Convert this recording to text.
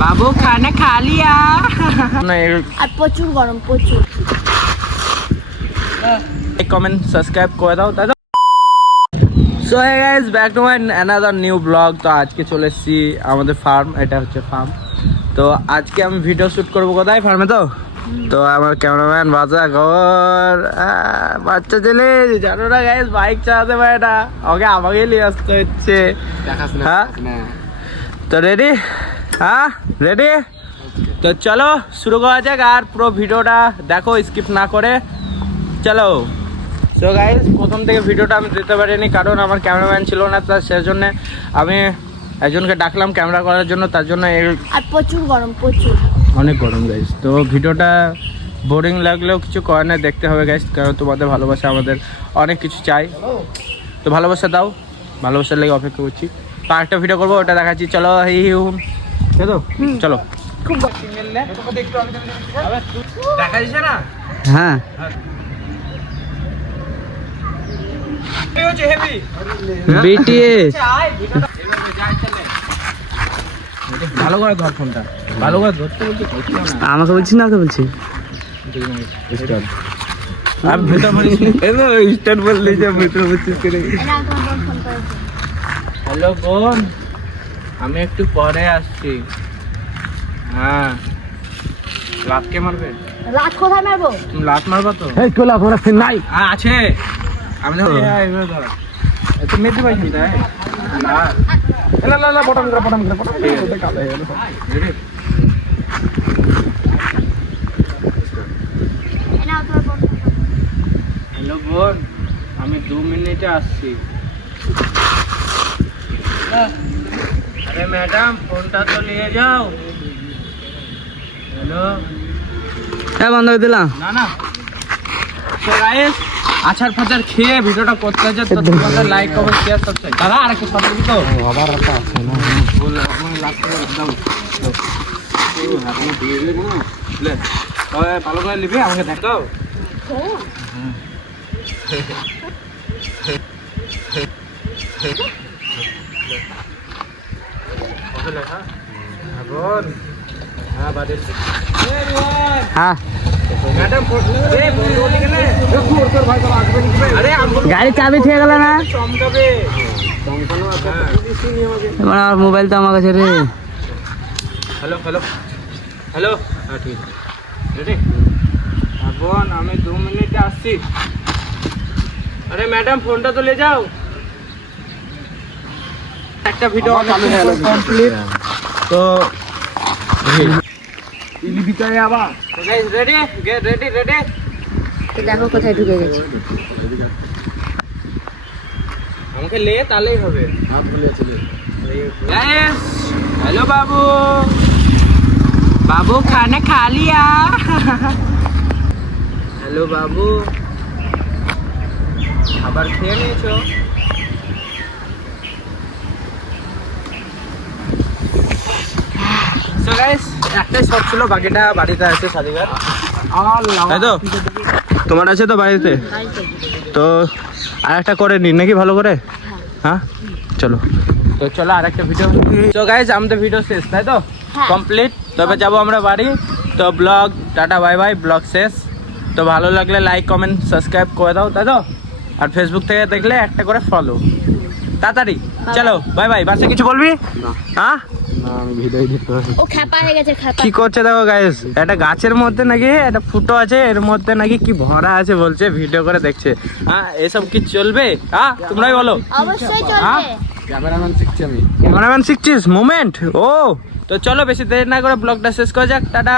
बाबू खाना खा लिया আর প্রচুর গরম প্রচুর। লাইক কমেন্ট সাবস্ক্রাইব করে দাও তাই তো। So hey guys back to my another new blog. তো আজকে চলে এসেছি আমাদের ফার্ম, এটা হচ্ছে ফার্ম। তো আজকে আমি ভিডিও শ্যুট করবো কোথায়, ফার্মে। তো আমার ক্যামেরাম্যান বাচ্চা ছেলে জানো না গাইস, বাইক চালাতে পারে না, ওকে আমাকে নিয়ে আসতে হচ্ছে। হ্যাঁ তো রেডি? হ্যাঁ রেডি। তো চলো শুরু করা যাক, আর পুরো ভিডিওটা দেখো স্কিপ না করে। চলো। সো গাইস প্রথম থেকে ভিডিওটা আমি দিতে পারিনি কারণ আমার ক্যামেরাম্যান ছিল না, তার সেজন্য আমি একজনকে ডাকলাম ক্যামেরা করার জন্য, তার জন্য আর প্রচুর গরম প্রচুর, অনেক গরম গাইস। তো ভিডিওটা বোরিং লাগলেও কিছু করে না, দেখতে হবে গাইস, কারণ তোমাদের ভালোবাসা আমাদের অনেক কিছু চাই। তো ভালোবাসা দাও, ভালোবাসার লেগে অপেক্ষা করছি। তো আরেকটা ভিডিও করবো, ওটা দেখাচ্ছি। চলো চলো। খুব দেখা যাচ্ছে না? হ্যাঁ বিটিএস ভালো করে ধর ফোনটা, ভালো করে ধরতে বলছি। আমাকে বলছি না, ওকে বলছি আমি ভিতর বলিস স্টার্ট বললি যে ভিতর বলছিস করে। এটা তোমার বোন ফোন করেছে। হ্যালো বোন, আমি একটু পরে আসছি। হ্যাঁ লাতকে মারবে? রাত কোথায় মারবো? তুমি লাত মারবা তো? এই কোলা কোলা ফিন নাই আছে আমি ধর একটু মেতে পাইছি তাই না না না বটম করে ওটা কালো হয়ে গেল। রেডি? এটা তোমার বোন। হ্যালো বোন, আমি 2 মিনিটে আসছি। আরে ম্যাডাম ফোনটা তো নিয়ে যাও। হ্যালো হ্যাঁ বন্ধ করে দিলাম। না না। তো গাইস আছাড় ফাছাড় খেয়ে ভিডিওটা করতে হচ্ছে, তো তোমাদের লাইক কমেন্ট শেয়ার সাবস্ক্রাইব। দাদা আরেকটা শর্ট দিবি তো? আবার একটা আছে না বল আপনি লাইক করে দাও। তো আপনি দিয়ে দিলে কেন? লে ওই ভালো করে নিবি, আমাকে দেখাও। কত লেখা? বোন হ্যাঁ বাড়ি হ্যাঁ ম্যাডাম এ বন্ধ হয়ে গেলে তোর ভাই বাবা আসবে নিবে। আরে গাড়ি চাবি ঠিক গেল না, চমকাবে চমকানো আছে পুলিশই নিয়ে আমাকে। এবার আমার মোবাইল তো আমার কাছে রে। হ্যালো হ্যালো হ্যালো হ্যাঁ ঠিক আছে রেডি? বোন আমি 2 মিনিটে আসছি। আরে ম্যাডাম ফোনটা তো নিয়ে যাও। একটা ভিডিও কমপ্লিট। তো ভিতরে আবার guys ready? Get ready ready. তো দেখো কোথায় ঢুকে গেছে। আমাকে লে তাহলেই হবে। হাত ভুলে চলে গাইস। हेलो बाबू, बाबू खाना खा लिया? हेलो बाबू, খাবার খেয়ে নিয়েছো? সো গাইস একটাই শট ছিল, বাকিটা বাড়িতে আছে সাদিকার। তাই তো তোমার আছে তো বাড়িতে? তো আর একটা করে নি নাকি ভালো করে? হ্যাঁ চলো। তো চলো আর একটা ভিডিও। তো গাইস আমাদের ভিডিও শেষ তাই তো, কমপ্লিট। তবে যাবো আমরা বাড়ি। তো blog tata bye bye, blog শেষ। তো ভালো লাগলে লাইক কমেন্ট সাবস্ক্রাইব করে দাও তাই তো, আর ফেসবুক থেকে দেখলে একটা করে ফলো। তাড়াতাড়ি চলো বাই বাই। বাসে কিছু বলবি? হ্যাঁ ও খ্যাপা হয়ে গেছে খ্যাপা। কি করছে দেখো গাইস, একটা গাছের মধ্যে নাকি একটা ফুটো আছে, এর মধ্যে নাকি কি ভরা আছে বলছে, ভিডিও করে দেখছে। হ্যাঁ এসব কি চলবে? হ্যাঁ তোমরাই বলো। অবশ্যই চলবে। ক্যামেরাম্যান শিখছিস? মোমেন্ট ও। তো চলো বেশি দেরি না করে ব্লগটা শেষ করা যাক। টাটা।